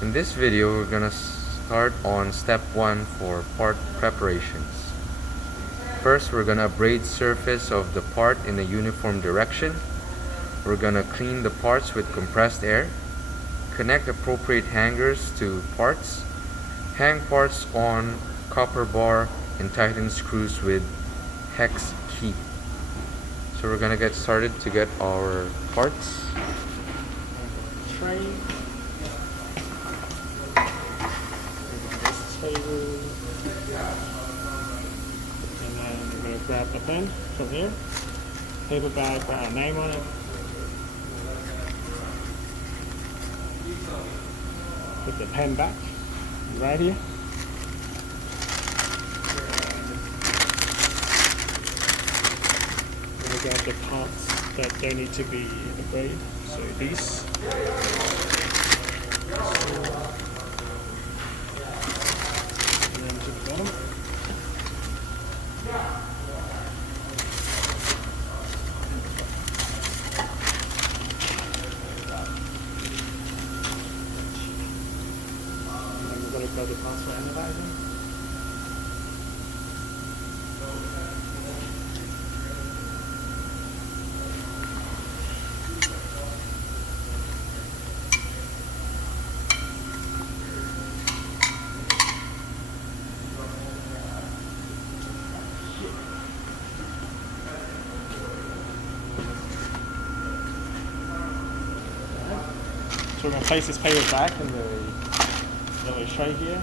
In this video, we're gonna start on step 1 for part preparations. First, we're gonna abrade surface of the part in a uniform direction. We're gonna clean the parts with compressed air. Connect appropriate hangers to parts. Hang parts on copper bar and tighten screws with hex key. So we're gonna get started to get our parts. Tray. This table. And then we're going to grab a pen from here. Paper bag, put our name on it. Put the pen back right here. We'll grab the parts that don't need to be abraded. So these. And then to the bottom. And then we're going to go to parts for analyzing. So we're going to place this paper back in the yellow tray here.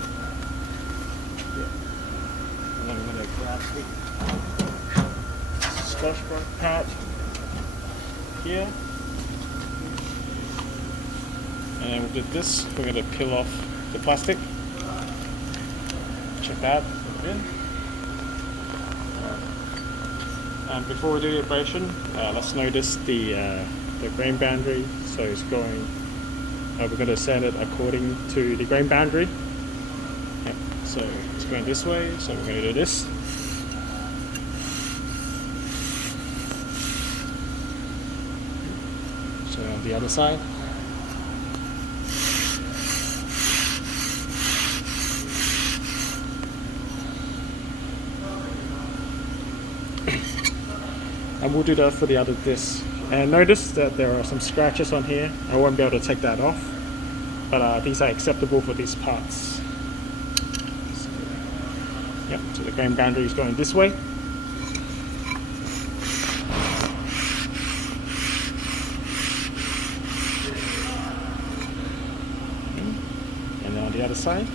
And then we're going to grab the Scotch pad here. And then with this, we're going to peel off the plastic. Check that. Put it in. And before we do the abrasion, let's notice the grain boundary. So it's going. We're going to set it according to the grain boundary. Yep. So it's going this way, so we're going to do this. So on the other side. And we'll do that for the other disc. And notice that there are some scratches on here. I won't be able to take that off, but these are acceptable for these parts. So, yep, so the grain boundary is going this way. And then on the other side.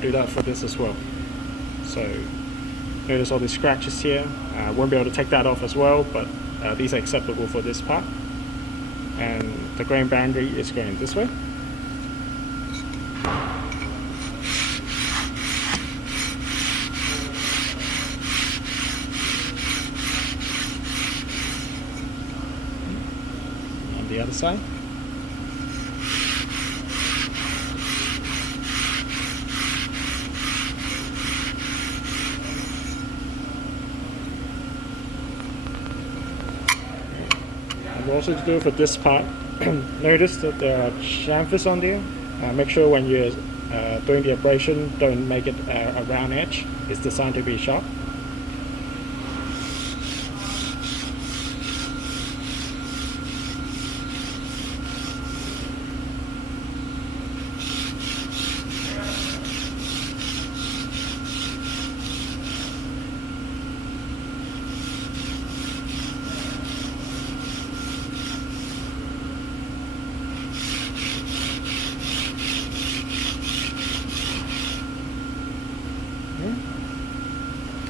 Do that for this as well. So notice all these scratches here. Won't be able to take that off as well, but these are acceptable for this part. And the grain boundary is going this way. On the other side. And also to do for this part, notice that there are chamfers on there. Make sure when you're doing the abrasion, don't make it a round edge. It's designed to be sharp.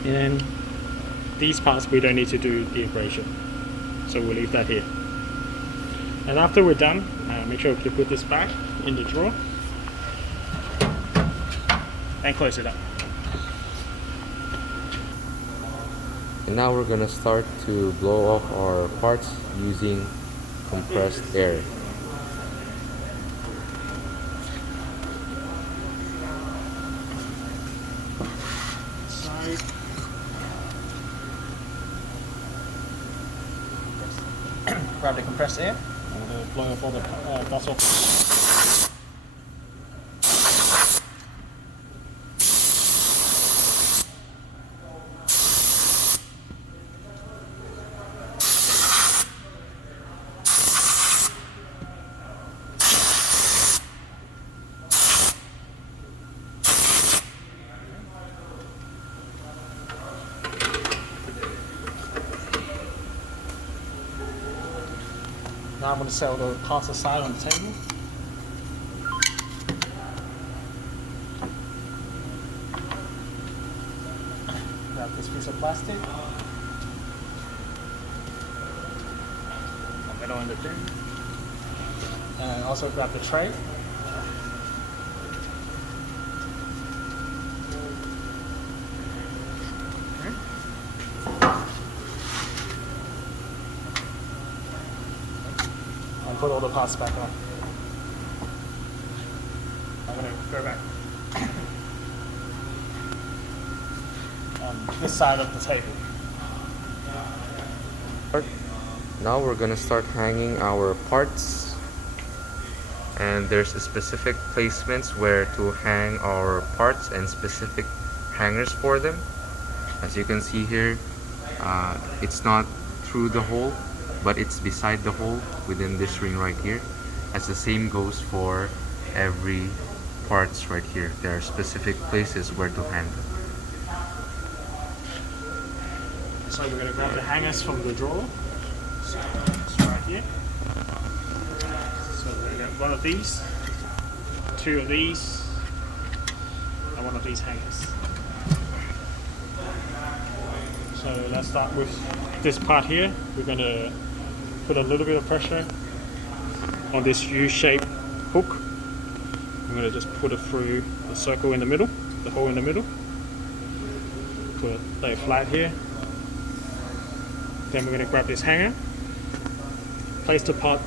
And these parts we don't need to do the abrasion, so we'll leave that here. And after we're done, make sure to put this back in the drawer and close it up. And now we're gonna start to blow off our parts using compressed air. Side. grab the compressed air. I'm going to blow off all the dust off. Now I'm going to set all the parts aside on the table. Grab this piece of plastic. I'll get on the bin. And also grab the tray. And put all the parts back on. I'm going to go back on this side of the table. Now we're gonna start hanging our parts, and there's a specific placements where to hang our parts and specific hangers for them. As you can see here, it's not through the hole, but it's beside the hole within this ring right here. As the same goes for every parts right here. There are specific places where to hang them. So we're going to grab the hangers from the drawer. So it's right here. So we're going to get one of these, two of these, and one of these hangers. So let's start with this part here. We're going to put a little bit of pressure on this U-shaped hook. I'm going to just put it through the circle in the middle, the hole in the middle. Lay it flat here. Then we're going to grab this hanger, place the part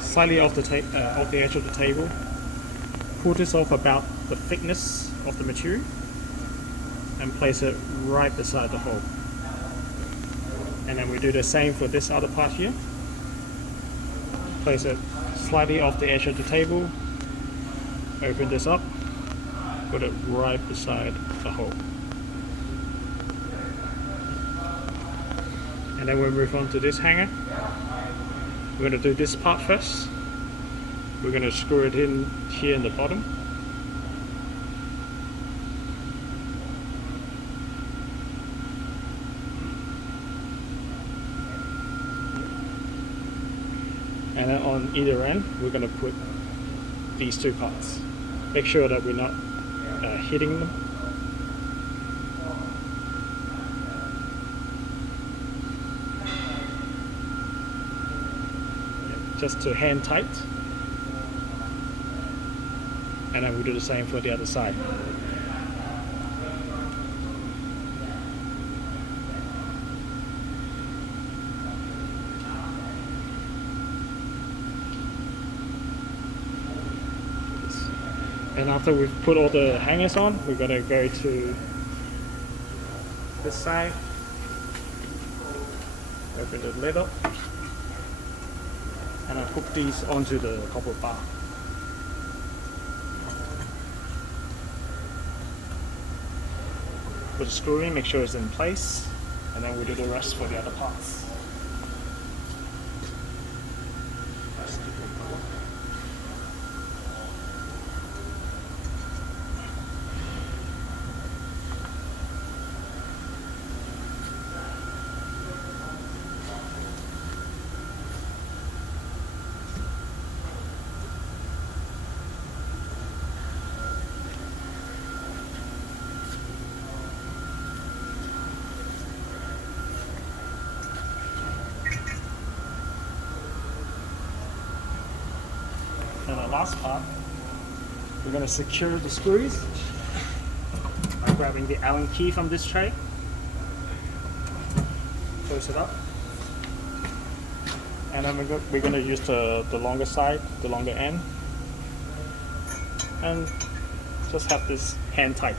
slightly off the edge of the table, pull this off about the thickness of the material, and place it right beside the hole. And then we do the same for this other part here. Place it slightly off the edge of the table, open this up, put it right beside the hole. And then we'll move on to this hanger. We're going to do this part first. We're going to screw it in here in the bottom. And then on either end, we're going to put these two parts. Make sure that we're not hitting them. Just to hand tight, and then we do the same for the other side. And after we've put all the hangers on, we're going to go to this side, open the lid up, and I hook these onto the copper bar. Put a screw in, make sure it's in place, and then we do the rest for the other parts. And the last part, we're going to secure the screws by grabbing the Allen key from this tray. Close it up. And then we're going to use the longer side, the longer end. And just have this hand tight.